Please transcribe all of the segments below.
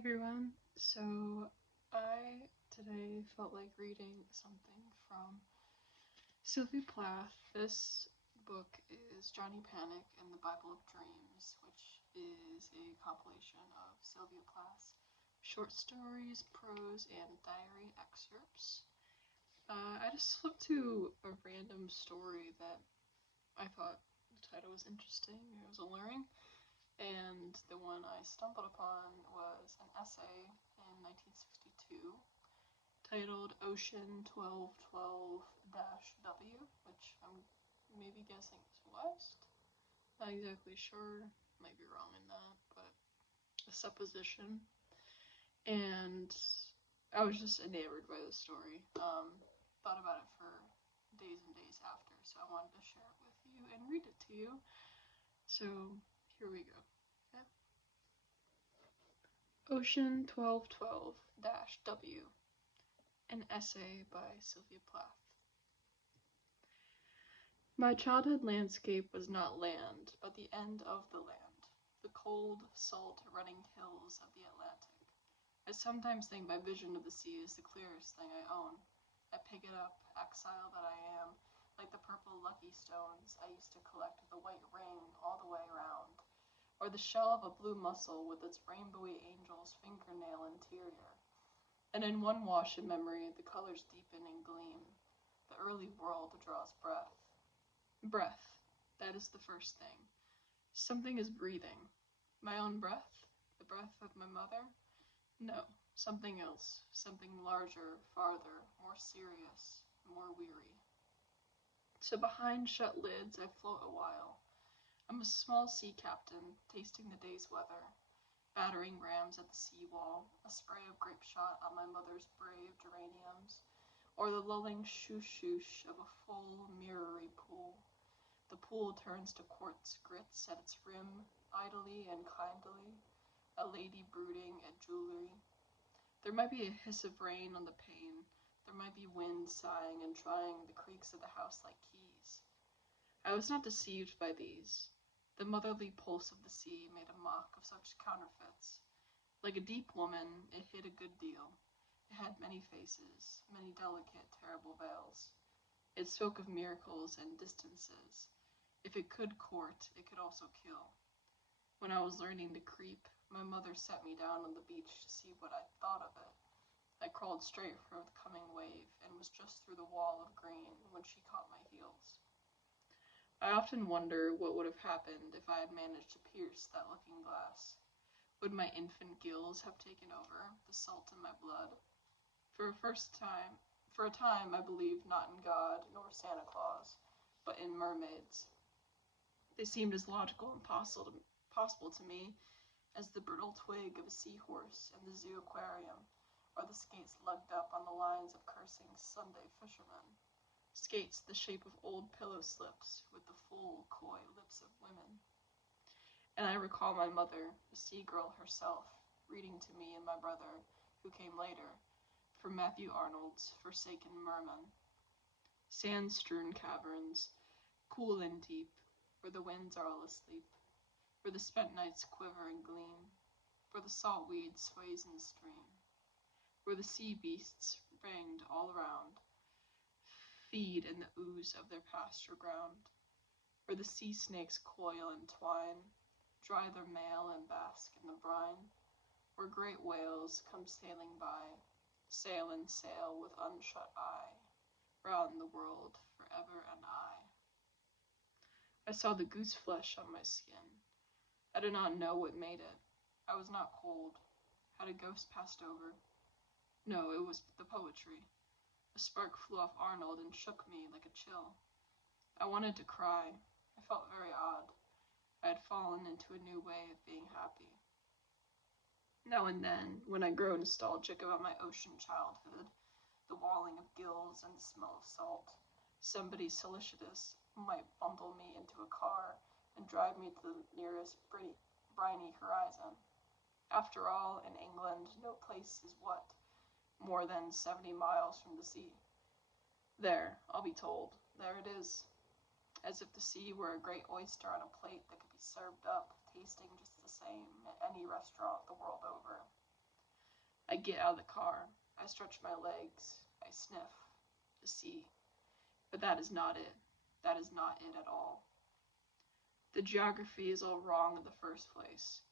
Everyone. So I today felt like reading something from Sylvia Plath. This book is Johnny Panic and the Bible of Dreams, which is a compilation of Sylvia Plath's short stories, prose, and diary excerpts. I just flipped to a random story that I thought the title was interesting. It was alluring. And the one I stumbled upon was an essay in 1962 titled Ocean 1212 W, which I'm maybe guessing is West. Not exactly sure, might be wrong in that, but a supposition. And I was just enamored by the story. Thought about it for days and days after, so I wanted to share it with you and read it to you. So here we go. Okay. Ocean 1212 W, an essay by Sylvia Plath. My childhood landscape was not land, but the end of the land, the cold, salt, running hills of the Atlantic. I sometimes think my vision of the sea is the clearest thing I own. I pick it up, exile that I am, like the purple lucky stones I used to collect with a white ring all the way around, or the shell of a blue mussel with its rainbowy angel's fingernail interior. And in one wash of memory, the colors deepen and gleam. The early world draws breath. Breath. That is the first thing. Something is breathing. My own breath? The breath of my mother? No. Something else. Something larger, farther, more serious, more weary. So behind shut lids I float a while. I'm a small sea captain, tasting the day's weather. Battering rams at the seawall, a spray of grape shot on my mother's brave geraniums, or the lulling shoosh-shoosh of a full, mirrory pool. The pool turns to quartz grits at its rim, idly and kindly, a lady brooding at jewelry. There might be a hiss of rain on the pane, there might be wind sighing and trying the creaks of the house like keys. I was not deceived by these. The motherly pulse of the sea made a mock of such counterfeits. Like a deep woman, it hid a good deal. It had many faces, many delicate, terrible veils. It spoke of miracles and distances. If it could court, it could also kill. When I was learning to creep, my mother set me down on the beach to see what I thought of it. I crawled straight for the coming wave and was just through the wall of green when she caught my heels. I often wonder what would have happened if I had managed to pierce that looking glass. Would my infant gills have taken over, the salt in my blood? For a time I believed not in God nor Santa Claus, but in mermaids. They seemed as logical and possible to me as the brittle twig of a seahorse in the zoo aquarium, or the skates lugged up on the lines of cursing Sunday fishermen. Skates the shape of old pillow slips with the full, coy lips of women. And I recall my mother, a sea girl herself, reading to me and my brother, who came later, from Matthew Arnold's Forsaken Merman. Sand-strewn caverns, cool and deep, where the winds are all asleep, where the spent nights quiver and gleam, where the salt weed sways in the stream, where the sea beasts, ringed all around, feed in the ooze of their pasture ground, where the sea snakes coil and twine, dry their mail and bask in the brine, where great whales come sailing by, sail and sail with unshut eye, round the world forever and aye. I saw the goose flesh on my skin. I did not know what made it. I was not cold. Had a ghost passed over? No, it was the poetry. A spark flew off Arnold and shook me like a chill. I wanted to cry. I felt very odd. I had fallen into a new way of being happy. Now and then, when I grow nostalgic about my ocean childhood, the walling of gills and the smell of salt, somebody solicitous might bundle me into a car and drive me to the nearest briny horizon. After all, in England, no place is what? More than 70 miles from the sea. There, I'll be told, there it is. As if the sea were a great oyster on a plate that could be served up, tasting just the same at any restaurant the world over. I get out of the car. I stretch my legs. I sniff. The sea. But that is not it. That is not it at all. The geography is all wrong in the first place.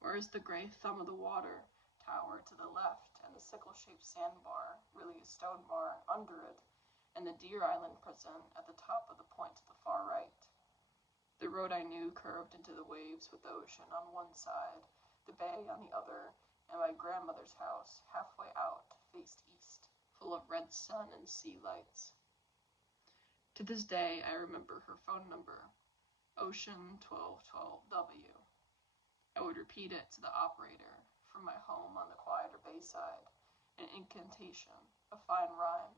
Where is the gray thumb of the water tower to the left, and the sickle-shaped sandbar, really a stone bar, under it, and the Deer Island prison at the top of the point to the far right? The road I knew curved into the waves with the ocean on one side, the bay on the other, and my grandmother's house, halfway out, faced east, full of red sun and sea lights. To this day, I remember her phone number, Ocean 1212W. I would repeat it to the operator from my home on the quieter bayside, an incantation, a fine rhyme,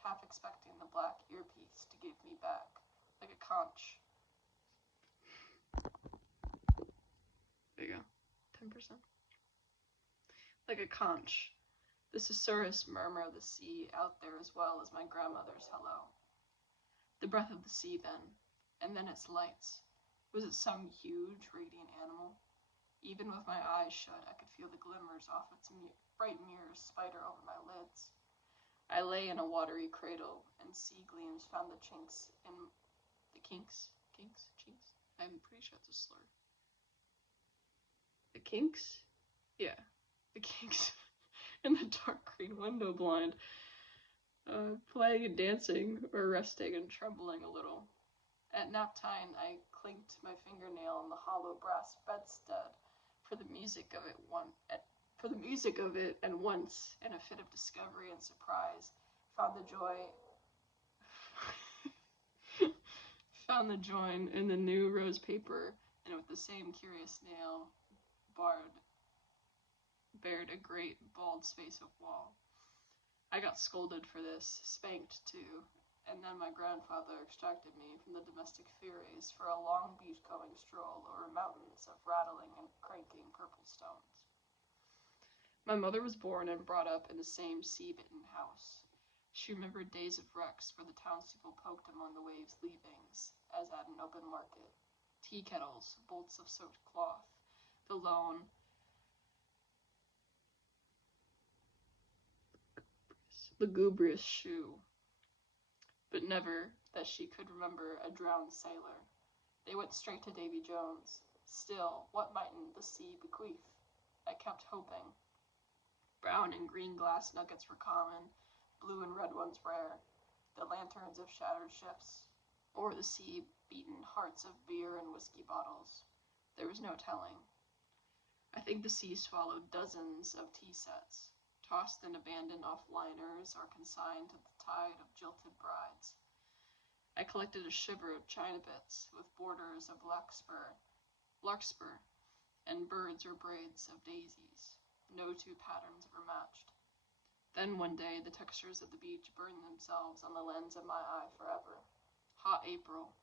half expecting the black earpiece to give me back, like a conch. There you go, 10%. Like a conch, the susurrus murmur of the sea out there as well as my grandmother's hello. The breath of the sea then, and then its lights. Was it some huge, radiant animal? Even with my eyes shut, I could feel the glimmers off its bright mirrors spider over my lids. I lay in a watery cradle, and sea gleams found the chinks in the kinks? I'm pretty sure it's a slur. The kinks? Yeah, the kinks in the dark green window blind, playing and dancing, or resting and trembling a little. At nap time, I clinked my fingernail on the hollow brass bedstead for the music of it, and once, in a fit of discovery and surprise, found the join in the new rose paper, and with the same curious nail bared a great bald space of wall. I got scolded for this, spanked too, and then my grandfather extracted me from the domestic furies for a long beachcombing stroll over mountains of rattling and cranking purple stones. My mother was born and brought up in the same sea-bitten house. She remembered days of wrecks where the townspeople poked among the waves' leavings, as at an open market. Tea kettles, bolts of soaked cloth, the lone, lugubrious shoe, but never that she could remember a drowned sailor. They went straight to Davy Jones. Still, what mightn't the sea bequeath? I kept hoping. Brown and green glass nuggets were common, blue and red ones rare, the lanterns of shattered ships, or the sea-beaten hearts of beer and whiskey bottles. There was no telling. I think the sea swallowed dozens of tea sets, tossed and abandoned off liners or consigned to the tide of jilted brides. I collected a shiver of china bits with borders of larkspur, and birds or braids of daisies. No two patterns ever matched. Then one day the textures of the beach burned themselves on the lens of my eye forever. Hot April.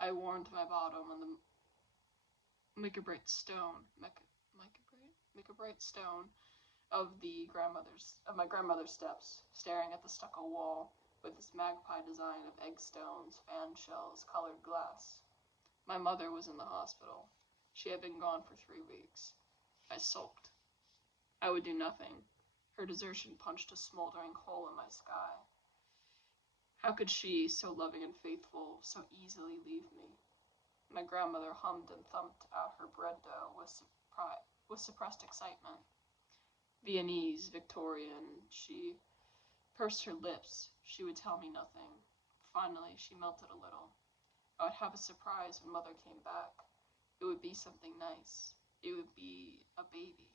I warmed my bottom on the mica-bright stone of my grandmother's steps, staring at the stucco wall with its magpie design of egg stones, fan shells, colored glass. My mother was in the hospital. She had been gone for 3 weeks. I sulked. I would do nothing. Her desertion punched a smoldering hole in my sky. How could she, so loving and faithful, so easily leave me? My grandmother hummed and thumped out her bread dough with suppressed excitement. Viennese, Victorian, she pursed her lips. She would tell me nothing. Finally, she melted a little. I would have a surprise when Mother came back. It would be something nice. It would be a baby.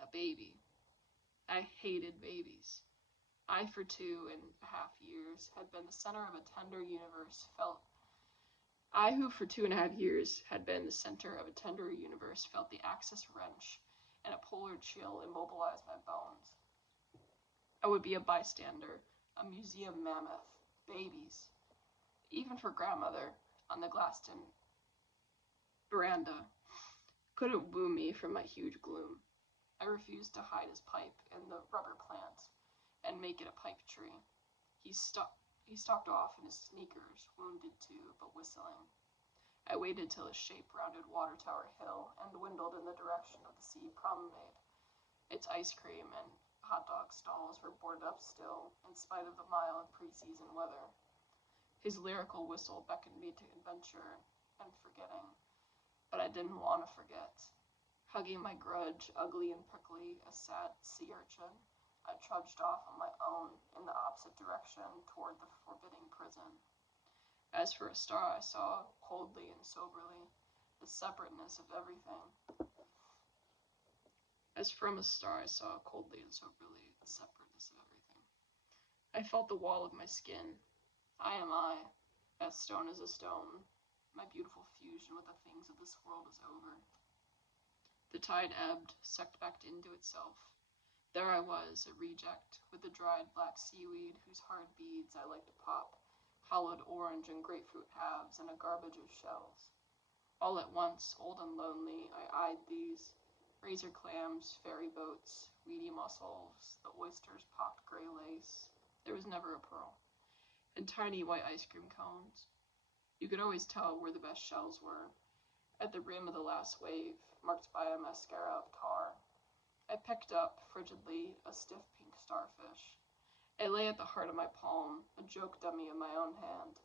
A baby. I hated babies. I, for 2.5 years, had been the center of a tender universe felt the axis wrench, and a polar chill immobilized my bones. I would be a bystander, a museum mammoth. Babies. Even for grandmother, on the Glaston veranda, couldn't woo me from my huge gloom. I refused to hide his pipe in the rubber plant and make it a pipe tree. He stalked off in his sneakers, wounded too, but whistling. I waited till his shape rounded Water Tower Hill and dwindled in the direction of the sea promenade. Its ice cream and hot dog stalls were boarded up still, in spite of the mild pre-season weather. His lyrical whistle beckoned me to adventure and forgetting, but I didn't want to forget. Hugging my grudge, ugly and prickly, a sad sea urchin, I trudged off on my own in the opposite direction toward the forbidding prison. As for a star, I saw, coldly and soberly, the separateness of everything. As from a star, I saw, coldly and soberly, the separateness of everything. I felt the wall of my skin. I am I. That stone is a stone. My beautiful fusion with the things of this world is over. The tide ebbed, sucked back into itself. There I was, a reject, with the dried black seaweed whose hard beads I like to pop, hollowed orange and grapefruit halves, and a garbage of shells. All at once, old and lonely, I eyed these. Razor clams, ferry boats, weedy mussels, the oysters popped gray lace. There was never a pearl. And tiny white ice cream cones. You could always tell where the best shells were. At the rim of the last wave, marked by a mascara of tar. I picked up, frigidly, a stiff pink starfish. It lay at the heart of my palm, a joke dummy in my own hand.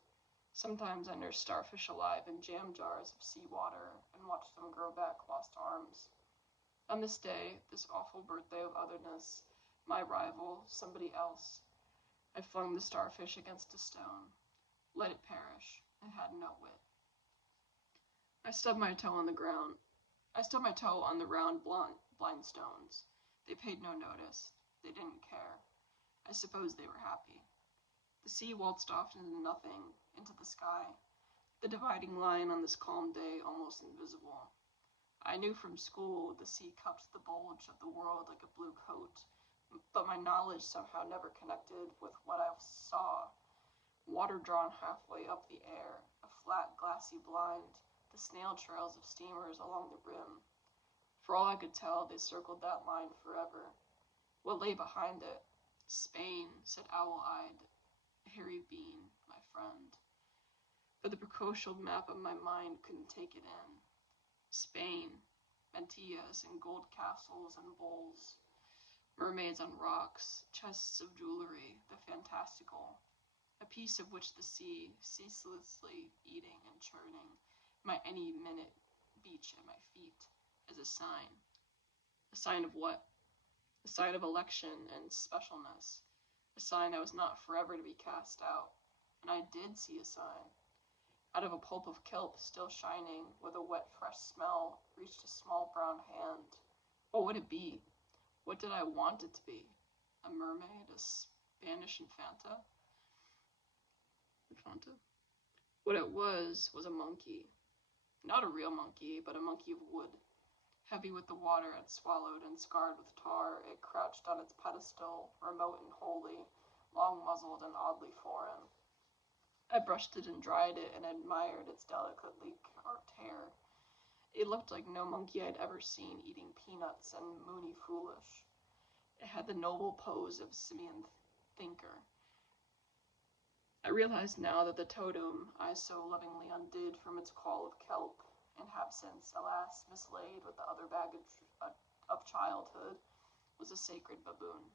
Sometimes I nursed starfish alive in jam jars of seawater and watched them grow back lost arms. On this day, this awful birthday of otherness, my rival, somebody else, I flung the starfish against a stone. Let it perish. It had no wit. I stubbed my toe on the ground. I stubbed my toe on the round blind stones. They paid no notice. They didn't care. I suppose they were happy. The sea waltzed off into nothing, into the sky, the dividing line on this calm day almost invisible. I knew from school the sea cupped the bulge of the world like a blue coat, but my knowledge somehow never connected with what I saw. Water drawn halfway up the air, a flat, glassy blind, the snail trails of steamers along the rim. For all I could tell, they circled that line forever. What lay behind it? Spain, said owl-eyed Harry Bean, my friend. But the precocial map of my mind couldn't take it in. Spain, mantillas and gold castles and bowls, mermaids on rocks, chests of jewelry, the fantastical, a piece of which the sea, ceaselessly eating and churning, might any minute beach at my feet, as a sign. A sign of what? A sign of election and specialness. A sign I was not forever to be cast out. And I did see a sign. Out of a pulp of kelp still shining, with a wet, fresh smell, reached a small brown hand. What would it be? What did I want it to be? A mermaid? A Spanish infanta? What it was a monkey. Not a real monkey, but a monkey of wood. Heavy with the water it swallowed and scarred with tar, it crouched on its pedestal, remote and holy, long-muzzled and oddly foreign. I brushed it and dried it and admired its delicately carved hair. It looked like no monkey I'd ever seen, eating peanuts and moony foolish. It had the noble pose of simian thinker. I realized now that the totem I so lovingly undid from its call of kelp, and have since, alas, mislaid with the other baggage of childhood, was a sacred baboon.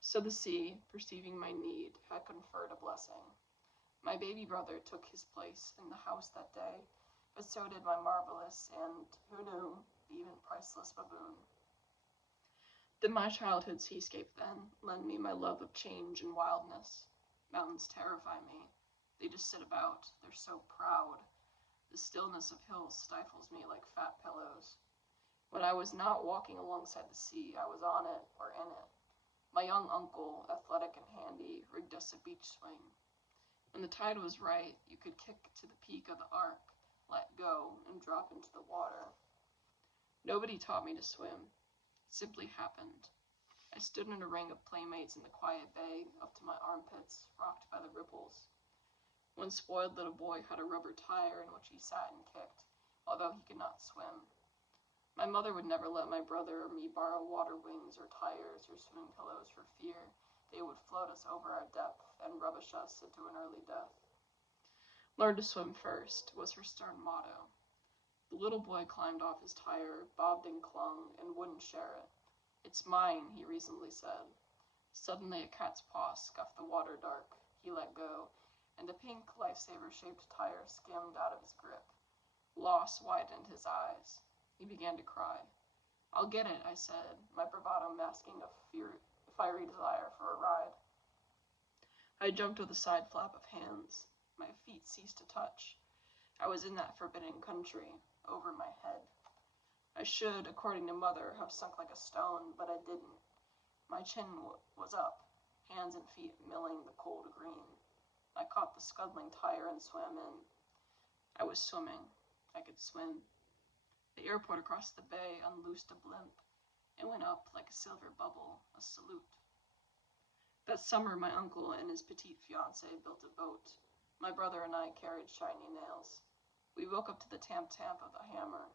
So the sea, perceiving my need, had conferred a blessing. My baby brother took his place in the house that day, but so did my marvelous and, who knew, even priceless baboon. Did my childhood seascape, then, lend me my love of change and wildness? Mountains terrify me. They just sit about. They're so proud. The stillness of hills stifles me like fat pillows. When I was not walking alongside the sea, I was on it or in it. My young uncle, athletic and handy, rigged us a beach swing. When the tide was right, you could kick to the peak of the arc, let go, and drop into the water. Nobody taught me to swim. It simply happened. I stood in a ring of playmates in the quiet bay, up to my armpits, rocked by the ripples. One spoiled little boy had a rubber tire in which he sat and kicked, although he could not swim. My mother would never let my brother or me borrow water wings or tires or swimming pillows for fear they would float us over our depth and rubbish us into an early death. Learn to swim first, was her stern motto. The little boy climbed off his tire, bobbed and clung, and wouldn't share it. It's mine, he reasonably said. Suddenly a cat's paw scuffed the water dark. He let go, and a pink lifesaver-shaped tire skimmed out of his grip. Loss widened his eyes. He began to cry. I'll get it, I said, my bravado masking a fiery desire for a ride. I jumped with a side flap of hands. My feet ceased to touch. I was in that forbidden country, over my head. I should, according to Mother, have sunk like a stone, but I didn't. My chin was up, hands and feet milling the cold green. I caught the scuddling tire and swam in. I was swimming. I could swim. The airport across the bay unloosed a blimp. It went up like a silver bubble, a salute. That summer, my uncle and his petite fiancée built a boat. My brother and I carried shiny nails. We woke up to the tamp-tamp of the hammer.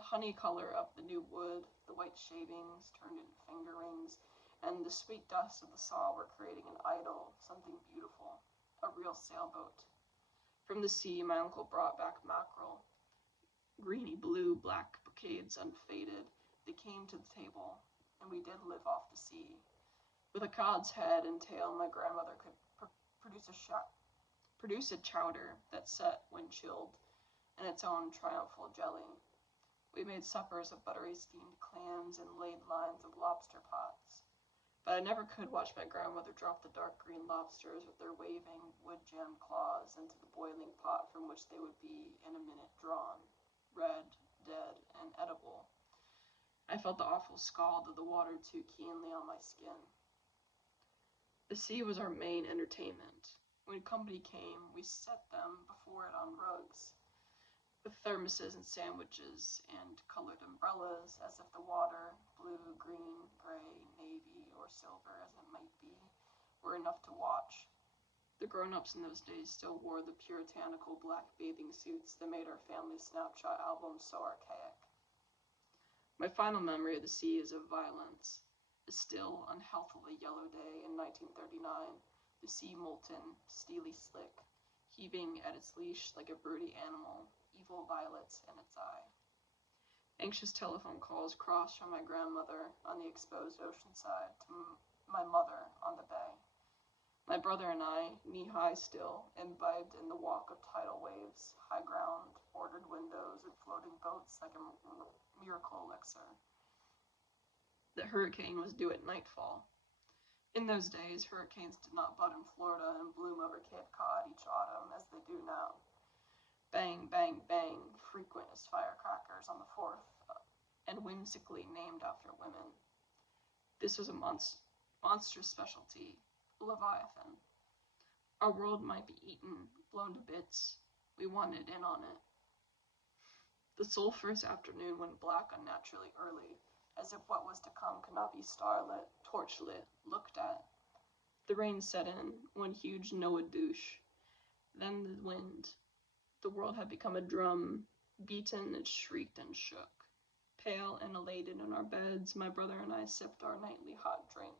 The honey color of the new wood, the white shavings turned into finger rings, and the sweet dust of the saw were creating an idol, something beautiful, a real sailboat. From the sea, my uncle brought back mackerel. Greeny blue, black brocades unfaded. They came to the table, and we did live off the sea. With a cod's head and tail, my grandmother could produce a chowder that set when chilled, and its own triumphal jelly. We made suppers of buttery steamed clams and laid lines of lobster pots. But I never could watch my grandmother drop the dark green lobsters with their waving, wood-jammed claws into the boiling pot from which they would be, in a minute, drawn, red, dead, and edible. I felt the awful scald of the water too keenly on my skin. The sea was our main entertainment. When company came, we set them before it on rugs, with thermoses and sandwiches and colored umbrellas, as if the water, blue, green, gray, navy, or silver as it might be, were enough to watch. The grown-ups in those days still wore the puritanical black bathing suits that made our family Snapchat albums so archaic. My final memory of the sea is of violence. A still, unhealthily yellow day in 1939, the sea molten, steely slick, heaving at its leash like a broody animal, evil violets in its eye. Anxious telephone calls crossed from my grandmother on the exposed ocean side to my mother on the bay. My brother and I, knee-high still, imbibed in the walk of tidal waves, high ground, ordered windows, and floating boats like a miracle elixir. The hurricane was due at nightfall. In those days, hurricanes did not bud in Florida and bloom over Cape Cod each autumn as they do now. Bang, bang, bang, frequent as firecrackers on the 4th, and whimsically named after women. This was a monstrous specialty, a leviathan. Our world might be eaten, blown to bits. We wanted in on it. The sulphurous afternoon went black unnaturally early, as if what was to come could not be starlit, torchlit, looked at. The rain set in, one huge Noah douche. Then the wind. The world had become a drum. Beaten, it shrieked and shook. Pale and elated in our beds, my brother and I sipped our nightly hot drink.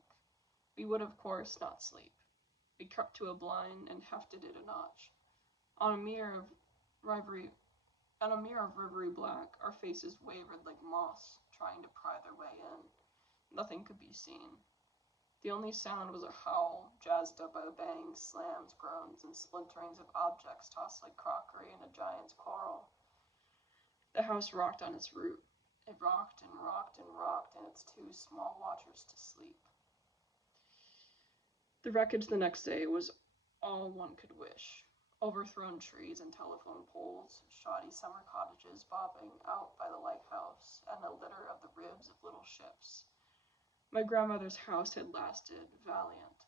We would, of course, not sleep. We crept to a blind and hefted it a notch. On a mirror of rivery black, our faces wavered like moths, trying to pry their way in. Nothing could be seen. The only sound was a howl, jazzed up by the bangs, slams, groans, and splinterings of objects tossed like crockery in a giant's quarrel. The house rocked on its root. It rocked and rocked and rocked, and its two small watchers to sleep. The wreckage the next day was all one could wish. Overthrown trees and telephone poles, shoddy summer cottages bobbing out by the lighthouse, and a litter of the ribs of little ships. My grandmother's house had lasted, valiant,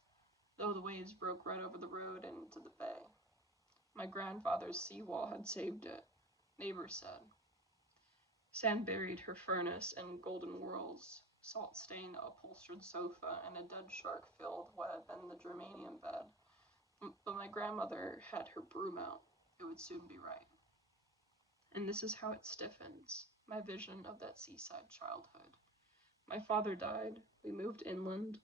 though the waves broke right over the road and into the bay. My grandfather's seawall had saved it, neighbors said. Sand buried her furnace and golden whorls, salt-stained upholstered sofa, and a dead shark filled what had been the germanium bed. But my grandmother had her broom out. It would soon be right. And this is how it stiffens, my vision of that seaside childhood. My father died. We moved inland,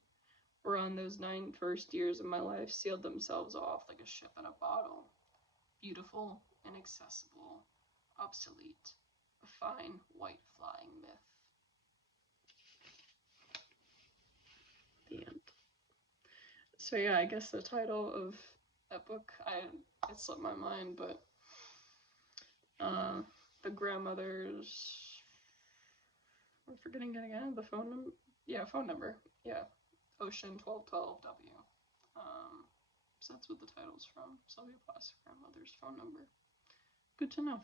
whereon those 9 first years of my life sealed themselves off like a ship in a bottle. Beautiful, inaccessible, obsolete, a fine white flying myth. So yeah, I guess the title of that book, it slipped my mind, but the grandmother's, I'm forgetting it again, the phone number? Yeah, phone number. Yeah, Ocean 1212W. So that's what the title's from, Sylvia Plath's grandmother's phone number. Good to know.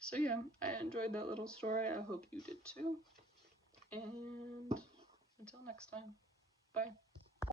So yeah, I enjoyed that little story. I hope you did too. And until next time, bye.